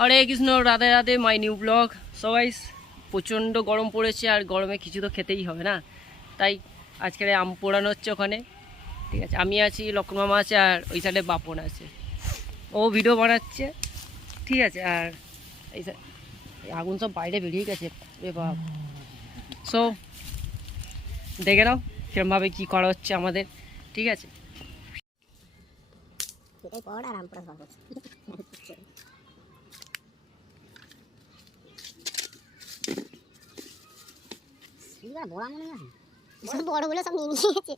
Hare Krishna, Radhe Radhe, my new blog. সবাই প্রচণ্ড গরম পড়েছে, আর গরমে কিছু তো খেতেই হবে না, তাই আজকে আম পোড়ানো হচ্ছে ওখানে। ঠিক আছে, আমি আছি, লক্ষ্মণ মামা আছে, আর ওই সাইডে বাপন আছে, ও ভিডিও বানাচ্ছে। ঠিক আছে, আর এই আগুন সব বাইরে বেরিয়ে গেছে রে বাপ। সো দেখে নাও সেরকমভাবে কী করা হচ্ছে আমাদের। ঠিক আছে, বড়গুলো সব নিয়ে নিয়েছে।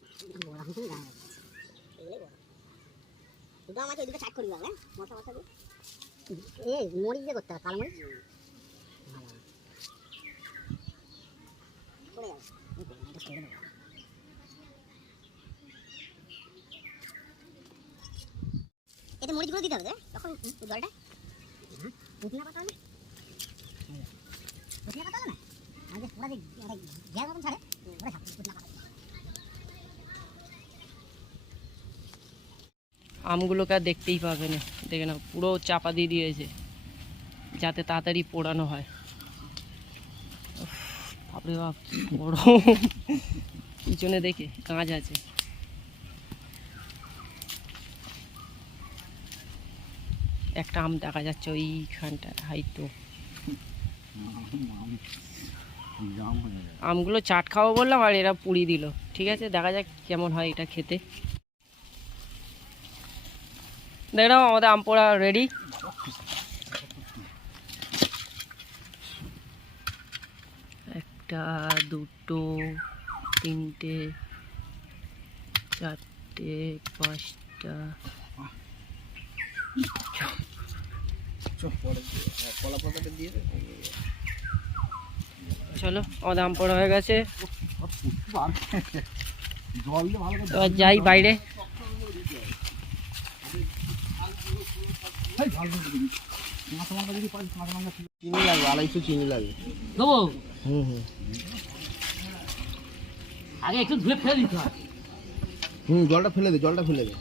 আমাকে চাট করি হ্যাঁ, মশা মশা দিয়ে মরিচ দিয়ে করতে হবে, কালো মরিচ পড়ে যাবে। এতে মরিচগুলো দিতে হবে তখন জলটা পুদিনা পাতা হলে পুদিনা পাতা না আগে পুরা যে গ্যাস মতন ছাড়ে পুরা পুদিনা পাতা। আমগুলোকে আর দেখতেই পাবে না, দেখে না পুরো চাপা দিয়ে দিয়েছে যাতে তাড়াতাড়ি পোড়ানো হয়। বাপরে বাপ কি বড়, পিছনে দেখে কাঁচ আছে। একটা আম দেখা যাচ্ছে ওইখানটা, হয়তো আমগুলো চাট খাবো বললাম আর এরা পুড়ি দিল। ঠিক আছে, দেখা যাক কেমন হয় এটা খেতে। দেখে নাও আমাদের আম পোড়া রেডি। একটা, দুটো, তিনটে, চারটে, পাঁচটা, চলো আমাদের আম পোড়া হয়ে গেছে, এবার যাই বাইরে। চিনি লাগবে, 250 চিনি লাগবে। দেবো আগে একটু ধুয়ে ফেলে দিতে হয়। জলটা ফেলে দে, জলটা ফেলে দে।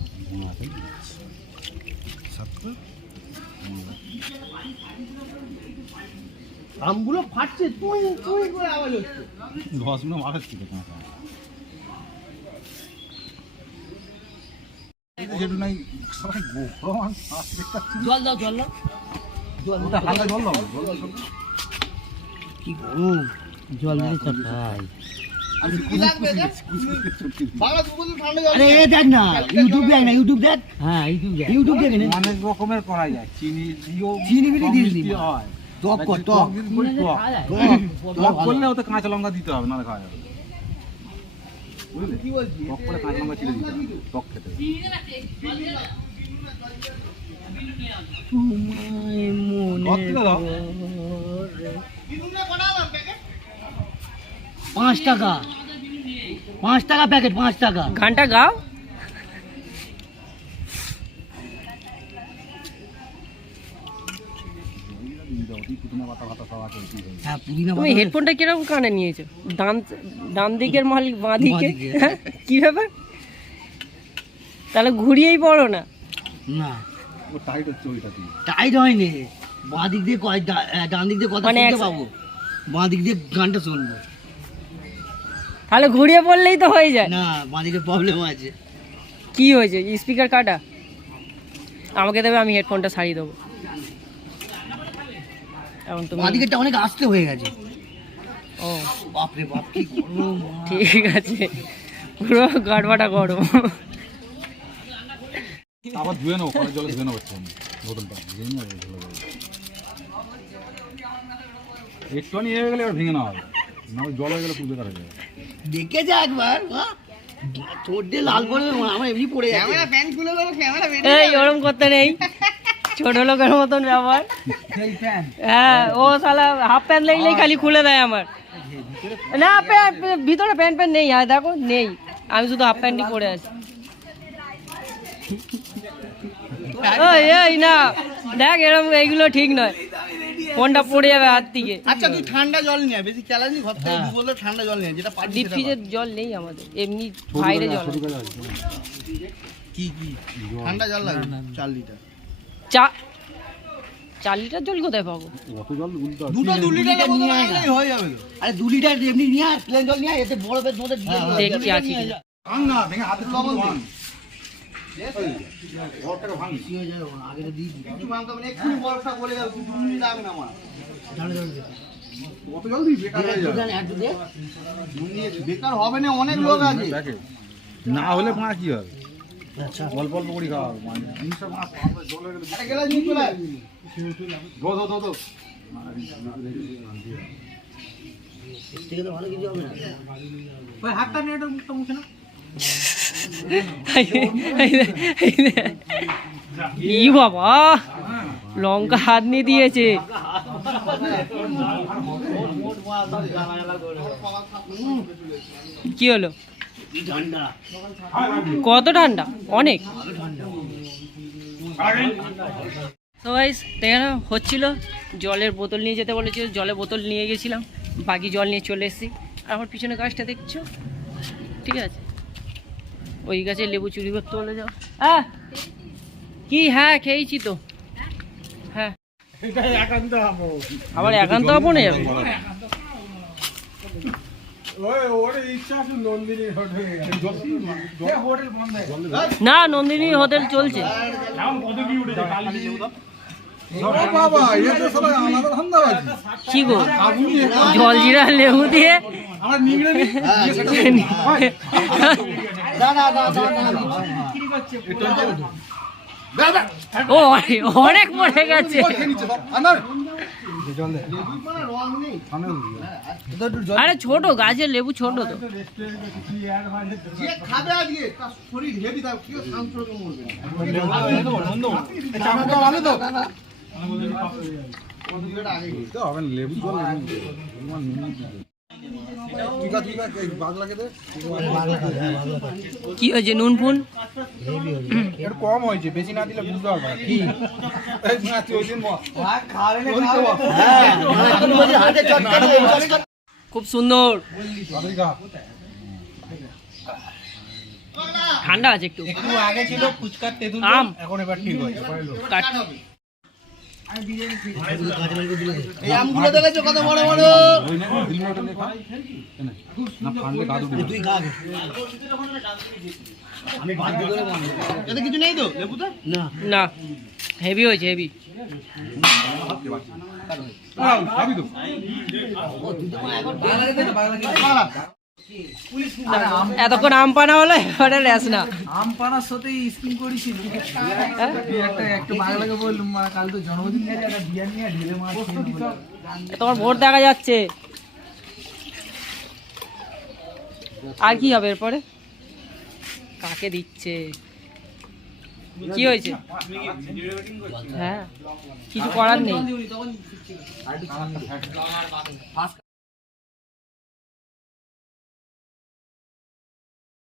আমগুলো ফাটছে, তুই তুই করে আওয়াজ হচ্ছে। 10 মিনিট মারাচ্ছি তো তোমাকে। যেটু নাই সবাই গোপ্রমান শ্বাস দেখতে। জল দাও, জল দাও, ওটা হালকা জল দাও, জল দাও। কি গরম, জল দিলে তো ভাই। দেখ না ইউটিউব দেখ না, ইউটিউব দেখ। হ্যাঁ ইউটিউব দেখ না, অনেক রকমের করা যায়। চিনি দিও, চিনি বিলি দিয়ে হয়। টক কর, টক টক করলে ওতে কাঁচা লঙ্কা দিতে হবে, না খাওয়া যাবে। বুঝলে কি বলছি? টক করে কাঁচা লঙ্কা ছিঁড়ে দিতে হবে, টক খেতে হবে। 5 টাকা, 5 টাকা প্যাকেট, 5 টাকা। গানটা গাও। হ্যাঁ, পুদিনা তুমি হেডফোনটা কিরকম কানে নিয়েছো? ডান দিকের মাল বাঁ দিকে, কি ব্যাপার? তাহলে ঘুরিয়েই পড়ো না। না, ও টাইট হচ্ছে ওইটা দিয়ে। টাইট হয়নি, বাঁ দিক দিয়ে ডান দিক দিয়ে কথা মানে শুনতে পাবো, বাঁ দিক দিয়ে গানটা শুনবো। তাহলে ঘুরিয়ে পড়লেই তো হয়ে যায়। না, বাঁ দিকে প্রবলেম আছে। কি হয়েছে, স্পিকার কাটা? আমাকে দেবে, আমি হেডফোনটা সারিয়ে দেবো। এখন তুমি বাঁ দিকেরটা অনেক আস্তে হয়ে গেছে। ও বাপরে বাপ কি গরম। ঠিক আছে, পুরো গাড়বাটা গরম। আবার ধুয়ে নেবো, কলের জলে ধুয়ে নেবো বোতলটা। একটুখানি হয়ে গেলে এবার ভেঙে নেওয়া হবে, না জল হয়ে গেলে খুব বেকার হয়ে যাবে। দেখেছে একবার চোট দিয়ে লাল করে আমার এমনি পড়ে যাচ্ছে। এই ওরম করতে নেই, ছোট লোকের মতন ব্যাপার। হ্যাঁ, ও শালা হাফ প্যান্ট দেখলেই খালি খুলে দেয় আমার। না, ভিতরে প্যান্ট নেই, হ্যাঁ দেখো নেই, আমি শুধু হাফ প্যান্টই পরে আছি। এই না দেখ, এরকম এইগুলো ঠিক নয়, ফোনটা পড়ে যাবে হাত থেকে। আচ্ছা তুই ঠান্ডা জল নিয়ে বেশি চালানি, ঘর থেকে বললো ঠান্ডা জল নিয়ে, যেটা পারবি ডিপ ফ্রিজের জল নেই আমাদের, এমনি বাইরে জল আছে। কি ঠান্ডা জল লাগবে 4 লিটার। চা 4 লিটার জল কোথায় পাবো? অত জল উল্টো দুটো 2 লিটার নিয়ে হয়ে যাবে তো। আরে 2 লিটার এমনি নিয়ে আয়, প্লেন জল নিয়ে আয়, এতে বরফের মধ্যে দিয়ে দিবি। দেখছি আছে কিনা। ভাঙ না, ভেঙে হাতে লবণ ভাঙ। বরফটাকে ভাঙ। আগে তো দিয়ে দিবি। কিছু ভাঙতে হবে না, এক্ষুনি বরফটা গলে যাবে, 2 মিনিট লাগবে না আমার। অত জল দিই বেকার হয়ে যাবে। একটু দে। বেকার হবে না, অনেক লোক আছে। দেখে না হলে মাছ কি হবে? আচ্ছা। অল্প অল্প করে খাওয়া হবে মানে জিনিসটা মাছ জলে গেলে আরে গেলা নিয়ে চলে আয়। ধো থেকে তো ভালো কিছু হবে না। ওই হাতটা নিয়ে এটা মুখটা মুছে না। ই বাবা, লঙ্কা হাত নিয়ে দিয়েছে। কি হলো? কত ঠান্ডা? অনেক। তো গাইস দেখেন হচ্ছিল, জলের বোতল নিয়ে যেতে বলেছিল, জলের বোতল নিয়ে গেছিলাম, বাকি জল নিয়ে চলে এসেছি। আর আমার পিছনে গাছটা দেখছো, ঠিক আছে, ওই গাছে লেবু চুরি করতে বলে যাও। হ্যাঁ কি? হ্যাঁ খেয়েছি তো। হ্যাঁ আবার একান্ত আপনে যাবে? না, নন্দিনী হোটেল চলছে। কি গো, জল জিরা লেবু দিয়ে ও অনেক পড়ে গেছে। আরে ছোট গাছের লেবু, ছোট তো। যে খাবে আজকে তার শরীর হেভি, তার কি শান্ত মরবে। লেবু জল কি হয়েছে? নুন ফুন একটু কম হয়েছে, বেশি না দিলে বুঝতে পারবে কি খুব সুন্দর, ঠান্ডা আছে একটু। আগে ছিল ফুচকার তেঁতুল, আম এখন এবার ঠিক হয়েছে। এই আমগুলো দেখেছো কত বড় বড়? তুই খা আগে। আমি বাধ্য করে খাবো। এতে কিছু নেই তো লেবুতে? না। না, হেভি হয়েছে, হেভি। এতক্ষণ আম পানা হলো, এবারে রেস না। আম পানার সাথে স্কিম করেছিল। একটা বাংলাকে বললাম, কাল তো জন্মদিন গেছে, একটা বিয়ার নিয়ে ঢেলে মাছ। তোমার ভোট দেখা যাচ্ছে। আর কি হবে এরপরে? কাকে দিচ্ছে? কি হয়েছে? হ্যাঁ কিছু করার নেই।